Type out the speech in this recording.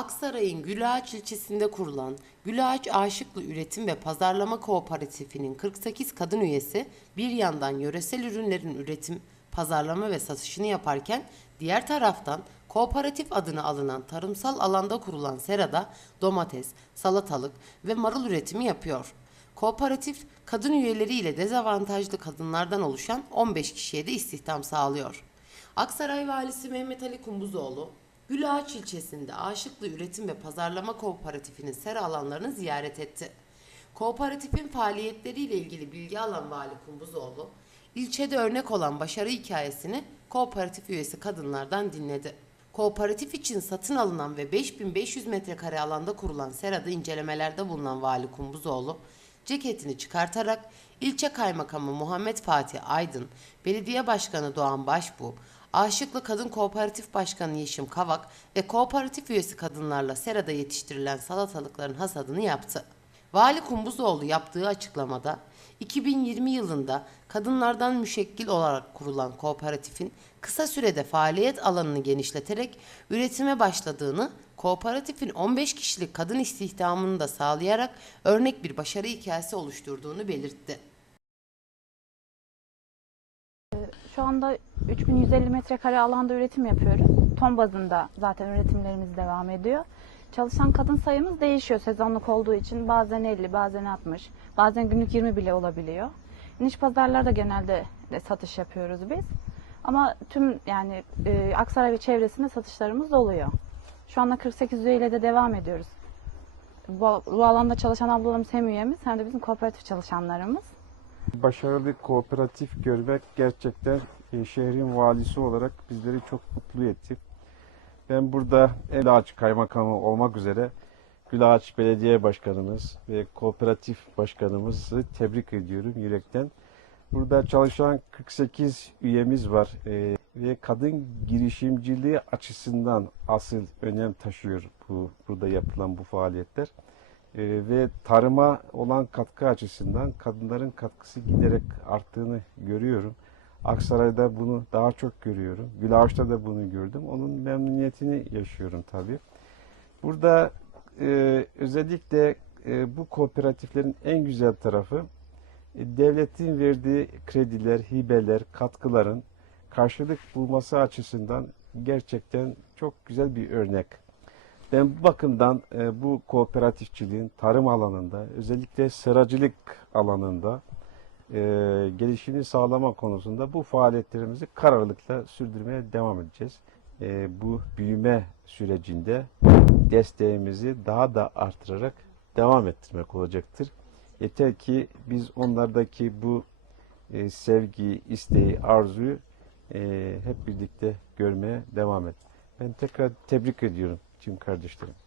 Aksaray'ın Gülağaç ilçesinde kurulan Gülağaç Aşıklı Üretim ve Pazarlama Kooperatifinin 48 kadın üyesi bir yandan yöresel ürünlerin üretim, pazarlama ve satışını yaparken diğer taraftan kooperatif adını alınan tarımsal alanda kurulan serada domates, salatalık ve marul üretimi yapıyor. Kooperatif kadın üyeleriyle dezavantajlı kadınlardan oluşan 15 kişiye de istihdam sağlıyor. Aksaray Valisi Mehmet Ali Kumbuzoğlu, Gülağaç ilçesinde Aşıklı Üretim ve Pazarlama Kooperatifinin sera alanlarını ziyaret etti. Kooperatifin faaliyetleriyle ilgili bilgi alan Vali Kumbuzoğlu, ilçede örnek olan başarı hikayesini kooperatif üyesi kadınlardan dinledi. Kooperatif için satın alınan ve 5500 metrekare alanda kurulan serada incelemelerde bulunan Vali Kumbuzoğlu, ceketini çıkartarak ilçe kaymakamı Muhammed Fatih Aydın, belediye başkanı Doğan Başbuğ, Aşıklı Kadın Kooperatif Başkanı Yeşim Kavak ve kooperatif üyesi kadınlarla serada yetiştirilen salatalıkların hasadını yaptı. Vali Kumbuzoğlu yaptığı açıklamada 2020 yılında kadınlardan müşekkil olarak kurulan kooperatifin kısa sürede faaliyet alanını genişleterek üretime başladığını, kooperatifin 15 kişilik kadın istihdamını da sağlayarak örnek bir başarı hikayesi oluşturduğunu belirtti. Şu anda 3150 metrekare alanda üretim yapıyoruz. Ton bazında zaten üretimlerimiz devam ediyor. Çalışan kadın sayımız değişiyor sezonluk olduğu için. Bazen 50, bazen 60, bazen günlük 20 bile olabiliyor. Niş pazarlarda genelde de satış yapıyoruz biz. Ama tüm yani e, Aksaray ve çevresinde satışlarımız oluyor. Şu anda 48 üyeyle de devam ediyoruz. Bu, bu alanda çalışan ablalarımız hem üyemiz hem de bizim kooperatif çalışanlarımız. Başarılı kooperatif görmek gerçekten e, şehrin valisi olarak bizleri çok mutlu etti. Ben burada Gülağaç Kaymakamı olmak üzere Gülağaç Belediye Başkanımız ve Kooperatif Başkanımızı tebrik ediyorum yürekten. Burada çalışan 48 üyemiz var e, ve kadın girişimciliği açısından asıl önem taşıyor bu burada yapılan bu faaliyetler. E, ve tarıma olan katkı açısından kadınların katkısı giderek arttığını görüyorum. Aksaray'da bunu daha çok görüyorum. Gülağaç'ta da bunu gördüm. Onun memnuniyetini yaşıyorum tabii. Burada e, özellikle e, bu kooperatiflerin en güzel tarafı e, devletin verdiği krediler, hibeler, katkıların karşılık bulması açısından gerçekten çok güzel bir örnek. Ben bu bakımdan e, bu kooperatifçiliğin tarım alanında, özellikle seracılık alanında e, gelişimini sağlama konusunda bu faaliyetlerimizi kararlılıkla sürdürmeye devam edeceğiz. E, bu büyüme sürecinde desteğimizi daha da artırarak devam ettirmek olacaktır. Yeter ki biz onlardaki bu e, sevgi, isteği, arzuyu e, hep birlikte görmeye devam et. Ben tekrar tebrik ediyorum tüm kardeşlerim.